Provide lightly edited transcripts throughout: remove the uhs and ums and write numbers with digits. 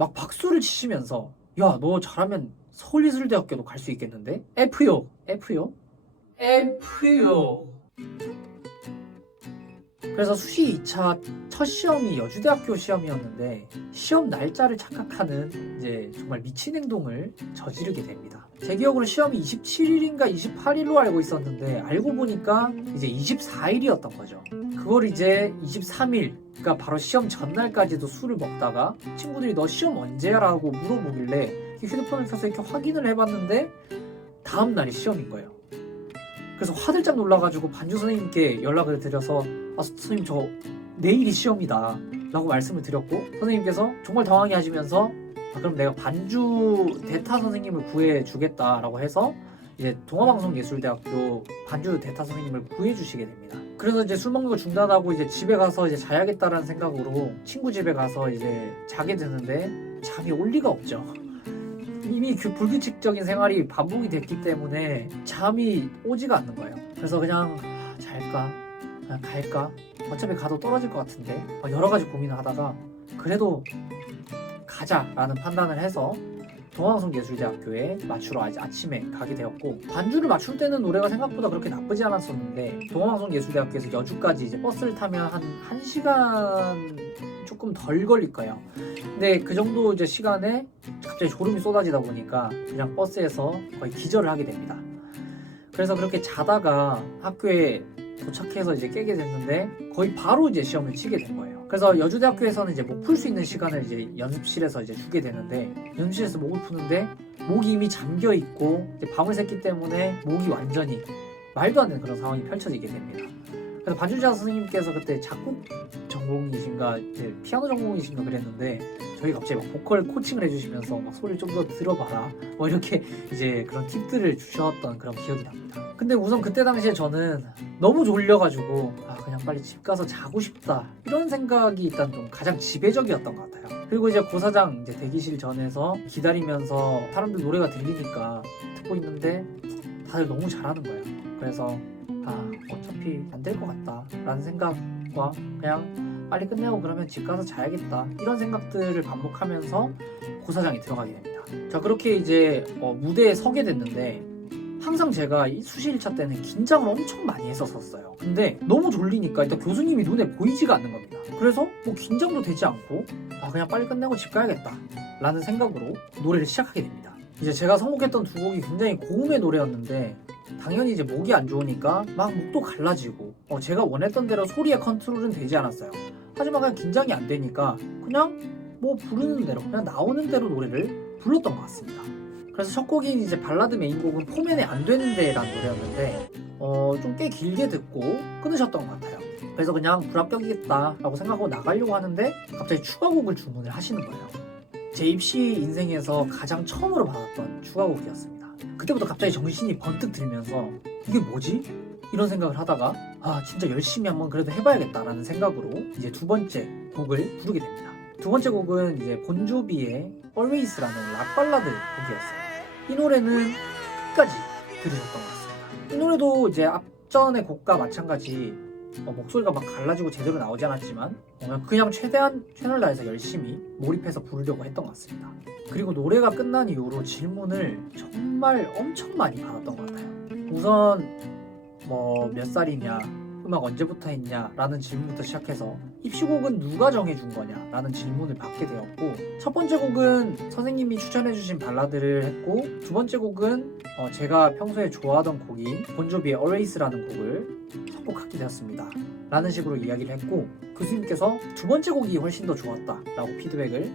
막 박수를 치시면서 야, 너 잘하면 서울예술대학교도 갈 수 있겠는데? F요. F요? F요. 그래서 수시 2차 첫 시험이 여주대학교 시험이었는데 시험 날짜를 착각하는 이제 정말 미친 행동을 저지르게 됩니다. 제 기억으로 시험이 27일인가 28일로 알고 있었는데 알고 보니까 이제 24일이었던 거죠. 그걸 이제 23일, 그러니까 바로 시험 전날까지도 술을 먹다가 친구들이 너 시험 언제야? 라고 물어보길래 휴대폰을 켜서 이렇게 확인을 해봤는데 다음 날이 시험인 거예요. 그래서 화들짝 놀라가지고 반주 선생님께 연락을 드려서 선생님 저 내일이 시험이다 라고 말씀을 드렸고 선생님께서 정말 당황해 하시면서 그럼 내가 반주 대타 선생님을 구해주겠다 라고 해서 이제 동아방송예술대학교 반주 대타 선생님을 구해주시게 됩니다. 그래서 이제 술 먹는 거 중단하고 이제 집에 가서 이제 자야겠다라는 생각으로 친구 집에 가서 이제 자게 되는데 잠이 올 리가 없죠. 이미 그 불규칙적인 생활이 반복이 됐기 때문에 잠이 오지가 않는 거예요. 그래서 그냥 잘까? 그냥 갈까? 어차피 가도 떨어질 것 같은데 여러 가지 고민을 하다가 그래도 가자라는 판단을 해서 동아방송예술대학교에 맞추러 아침에 가게 되었고 반주를 맞출 때는 노래가 생각보다 그렇게 나쁘지 않았었는데 동아방송예술대학교에서 여주까지 이제 버스를 타면 한 1시간 조금 덜 걸릴 거예요. 근데 그 정도 이제 시간에 갑자기 졸음이 쏟아지다 보니까 그냥 버스에서 거의 기절을 하게 됩니다. 그래서 그렇게 자다가 학교에 도착해서 이제 깨게 됐는데 거의 바로 이제 시험을 치게 된 거예요. 그래서 여주대학교에서는 이제 목 풀 수 있는 시간을 이제 연습실에서 이제 주게 되는데 연습실에서 목을 푸는데 목이 이미 잠겨 있고 이제 밤을 샜기 때문에 목이 완전히 말도 안 되는 그런 상황이 펼쳐지게 됩니다. 그래서 반주자 선생님께서 그때 작곡 전공이신가 이제 피아노 전공이신가 그랬는데 저희 갑자기 막 보컬 코칭을 해주시면서 막 소리를 좀 더 들어봐라 뭐 이렇게 이제 그런 팁들을 주셨던 그런 기억이 납니다. 근데 우선 그때 당시에 저는 너무 졸려가지고 그냥 빨리 집 가서 자고 싶다 이런 생각이 일단 좀 가장 지배적이었던 것 같아요. 그리고 이제 고사장 이제 대기실 전에서 기다리면서 사람들 노래가 들리니까 듣고 있는데 다들 너무 잘하는 거예요. 그래서 어차피 안 될 것 같다 라는 생각과 그냥 빨리 끝내고 그러면 집 가서 자야겠다 이런 생각들을 반복하면서 고사장에 들어가게 됩니다. 자, 그렇게 이제 무대에 서게 됐는데 항상 제가 이 수시 1차 때는 긴장을 엄청 많이 했었어요. 근데 너무 졸리니까 일단 교수님이 눈에 보이지가 않는 겁니다. 그래서 뭐 긴장도 되지 않고 그냥 빨리 끝내고 집 가야겠다 라는 생각으로 노래를 시작하게 됩니다. 이제 제가 선곡했던 두 곡이 굉장히 고음의 노래였는데 당연히 이제 목이 안 좋으니까 막 목도 갈라지고 제가 원했던 대로 소리의 컨트롤은 되지 않았어요. 하지만 그냥 긴장이 안 되니까 그냥 뭐 부르는 대로 그냥 나오는 대로 노래를 불렀던 것 같습니다. 그래서 첫 곡인 이제 발라드 메인곡은 포맨의 안 되는데 라는 노래였는데 좀 꽤 길게 듣고 끊으셨던 것 같아요. 그래서 그냥 불합격이겠다 라고 생각하고 나가려고 하는데 갑자기 추가곡을 주문을 하시는 거예요. 제 입시 인생에서 가장 처음으로 받았던 추가곡이었습니다. 그때부터 갑자기 정신이 번뜩 들면서 이게 뭐지? 이런 생각을 하다가 진짜 열심히 한번 그래도 해봐야겠다라는 생각으로 이제 두 번째 곡을 부르게 됩니다. 두 번째 곡은 이제 본조비의 Always라는 락 발라드 곡이었어요. 이 노래는 끝까지 들으셨던 것 같습니다. 이 노래도 이제 앞전의 곡과 마찬가지 목소리가 막 갈라지고 제대로 나오지 않았지만 그냥 최대한 최선을 다해서 열심히 몰입해서 부르려고 했던 것 같습니다. 그리고 노래가 끝난 이후로 질문을 정말 엄청 많이 받았던 것 같아요. 우선 몇 살이냐, 음악 언제부터 했냐 라는 질문부터 시작해서 입시곡은 누가 정해준 거냐 라는 질문을 받게 되었고 첫 번째 곡은 선생님이 추천해주신 발라드를 했고 두 번째 곡은 제가 평소에 좋아하던 곡인 본조비의 Always라는 곡을 선곡하게 되었습니다 라는 식으로 이야기를 했고 교수님께서 두 번째 곡이 훨씬 더 좋았다 라고 피드백을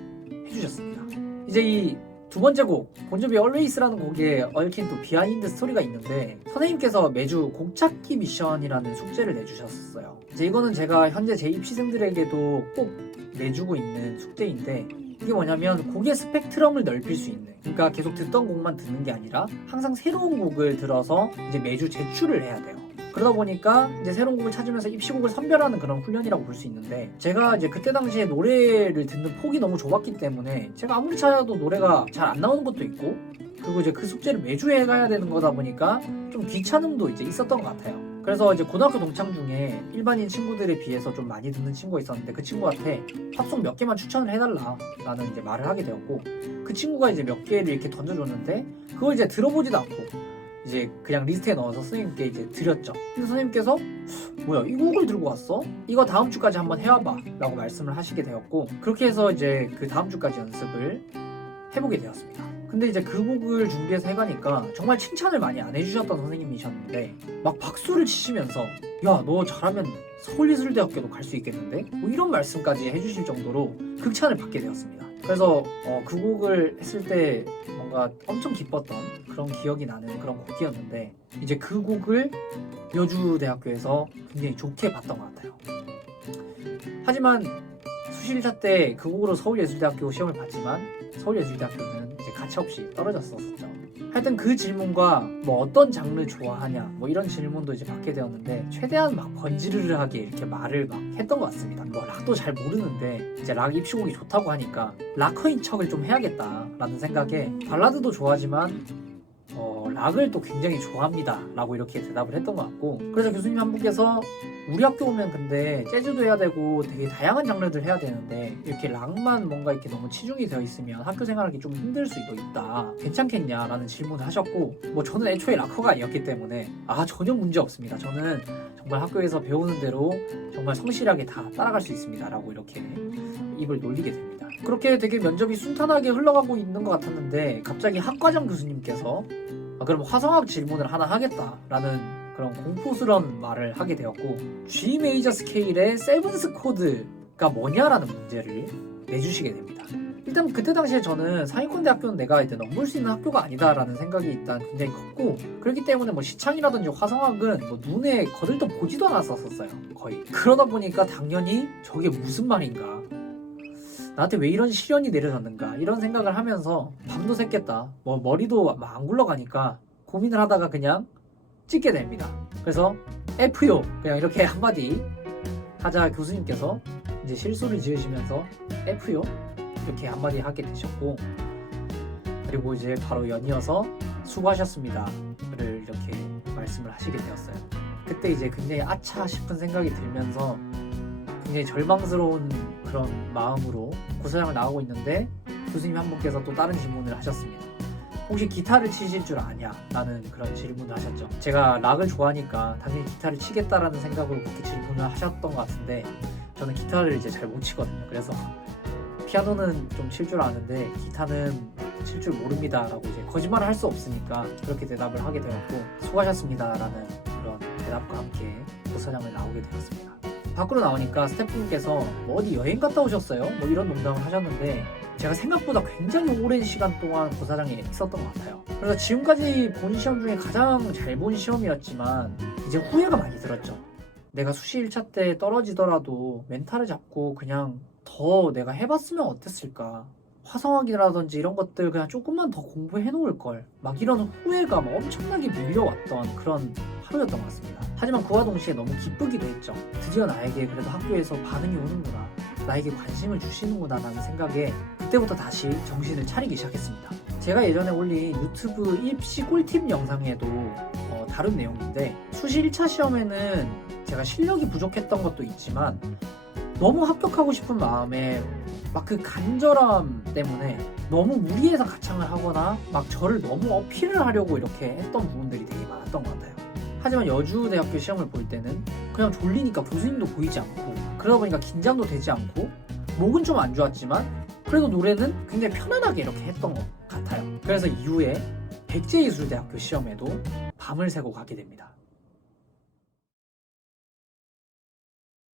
해주셨습니다. 이제 이 두 번째 곡 본조비의 Always라는 곡에 얽힌 또 비하인드 스토리가 있는데 선생님께서 매주 곡 찾기 미션이라는 숙제를 내주셨어요. 이제 이거는 제가 현재 제 입시생들에게도 꼭 내주고 있는 숙제인데 이게 뭐냐면 곡의 스펙트럼을 넓힐 수 있는, 그러니까 계속 듣던 곡만 듣는 게 아니라 항상 새로운 곡을 들어서 이제 매주 제출을 해야 돼요. 그러다 보니까 이제 새로운 곡을 찾으면서 입시곡을 선별하는 그런 훈련이라고 볼 수 있는데 제가 이제 그때 당시에 노래를 듣는 폭이 너무 좁았기 때문에 제가 아무리 찾아도 노래가 잘 안 나오는 것도 있고 그리고 이제 그 숙제를 매주 해가야 되는 거다 보니까 좀 귀찮음도 이제 있었던 것 같아요. 그래서 이제 고등학교 동창 중에 일반인 친구들에 비해서 좀 많이 듣는 친구가 있었는데 그 친구한테 팝송 몇 개만 추천을 해달라 라는 이제 말을 하게 되었고, 그 친구가 이제 몇 개를 이렇게 던져줬는데 그걸 이제 들어보지도 않고 이제 그냥 리스트에 넣어서 선생님께 이제 드렸죠. 근데 선생님께서 뭐야, 이 곡을 들고 왔어? 이거 다음 주까지 한번 해와봐 라고 말씀을 하시게 되었고, 그렇게 해서 이제 그 다음 주까지 연습을 해보게 되었습니다. 근데 이제 그 곡을 준비해서 해가니까 정말 칭찬을 많이 안 해주셨던 선생님이셨는데 막 박수를 치시면서 야, 너 잘하면 서울예술대학교도 갈 수 있겠는데? 뭐 이런 말씀까지 해주실 정도로 극찬을 받게 되었습니다. 그래서 그 곡을 했을 때 뭔가 엄청 기뻤던 그런 기억이 나는 그런 곡이었는데, 이제 그 곡을 여주대학교에서 굉장히 좋게 봤던 것 같아요. 하지만 수시 1차 때 그 곡으로 서울예술대학교 시험을 봤지만 서울예술대학교는 이제 가차없이 떨어졌었죠. 하여튼 그 질문과 뭐 어떤 장르 좋아하냐 뭐 이런 질문도 이제 받게 되었는데, 최대한 막 번지르르하게 이렇게 말을 막 했던 것 같습니다. 뭐 락도 잘 모르는데 이제 락 입시곡이 좋다고 하니까 락커인 척을 좀 해야겠다라는 생각에 발라드도 좋아하지만 락을 또 굉장히 좋아합니다 라고 이렇게 대답을 했던 것 같고, 그래서 교수님 한 분께서 우리 학교 오면 근데 재즈도 해야 되고 되게 다양한 장르들 해야 되는데 이렇게 락만 뭔가 이렇게 너무 치중이 되어 있으면 학교 생활하기 좀 힘들 수도 있다, 괜찮겠냐 라는 질문을 하셨고, 뭐 저는 애초에 락커가 아니었기 때문에 전혀 문제 없습니다, 저는 정말 학교에서 배우는 대로 정말 성실하게 다 따라갈 수 있습니다 라고 이렇게 입을 놀리게 됩니다. 그렇게 되게 면접이 순탄하게 흘러가고 있는 것 같았는데 갑자기 학과장 교수님께서 그럼 화성학 질문을 하나 하겠다라는 그런 공포스러운 말을 하게 되었고, G 메이저 스케일의 세븐스 코드가 뭐냐라는 문제를 내주시게 됩니다. 일단 그때 당시에 저는 상위권대학교는 내가 이제 넘볼 수 있는 학교가 아니다라는 생각이 일단 굉장히 컸고, 그렇기 때문에 뭐 시창이라든지 화성학은 뭐 눈에 거들떠 보지도 않았었어요, 거의. 그러다 보니까 당연히 저게 무슨 말인가, 나한테 왜 이런 시련이 내려졌는가 이런 생각을 하면서 밤도 샜겠다, 뭐 머리도 막 안 굴러가니까 고민을 하다가 그냥 찍게 됩니다. 그래서 F요 그냥 이렇게 한마디 하자 교수님께서 이제 실수를 지으시면서 F요 이렇게 한마디 하게 되셨고, 그리고 이제 바로 연이어서 수고하셨습니다를 이렇게 말씀을 하시게 되었어요. 그때 이제 굉장히 아차 싶은 생각이 들면서 굉장히 절망스러운 그런 마음으로 고사장을 나가고 있는데, 교수님 한 분께서 또 다른 질문을 하셨습니다. 혹시 기타를 치실 줄 아냐? 라는 그런 질문을 하셨죠. 제가 락을 좋아하니까 당연히 기타를 치겠다라는 생각으로 그렇게 질문을 하셨던 것 같은데, 저는 기타를 이제 잘 못 치거든요. 그래서 피아노는 좀 칠 줄 아는데 기타는 칠 줄 모릅니다 라고 이제 거짓말을 할 수 없으니까 그렇게 대답을 하게 되었고, 수고하셨습니다 라는 그런 대답과 함께 고사장을 나오게 되었습니다. 밖으로 나오니까 스태프분께서 뭐 어디 여행 갔다 오셨어요? 뭐 이런 농담을 하셨는데, 제가 생각보다 굉장히 오랜 시간 동안 고사장에 있었던 것 같아요. 그래서 지금까지 본 시험 중에 가장 잘 본 시험이었지만 이제 후회가 많이 들었죠. 내가 수시 1차 때 떨어지더라도 멘탈을 잡고 그냥 더 내가 해봤으면 어땠을까, 화성학이라든지 이런 것들 그냥 조금만 더 공부해 놓을 걸, 막 이런 후회가 막 엄청나게 밀려왔던 그런 하루였던 것 같습니다. 하지만 그와 동시에 너무 기쁘기도 했죠. 드디어 나에게 그래도 학교에서 반응이 오는구나, 나에게 관심을 주시는구나 라는 생각에 그때부터 다시 정신을 차리기 시작했습니다. 제가 예전에 올린 유튜브 입시 꿀팁 영상에도 다룬 내용인데, 수시 1차 시험에는 제가 실력이 부족했던 것도 있지만 너무 합격하고 싶은 마음에 막 그 간절함 때문에 너무 무리해서 가창을 하거나 막 저를 너무 어필을 하려고 이렇게 했던 부분들이 되게 많았던 것 같아요. 하지만 여주대학교 시험을 볼 때는 그냥 졸리니까 교수님도 보이지 않고, 그러다 보니까 긴장도 되지 않고, 목은 좀 안 좋았지만 그래도 노래는 굉장히 편안하게 이렇게 했던 것 같아요. 그래서 이후에 백제예술대학교 시험에도 밤을 새고 가게 됩니다.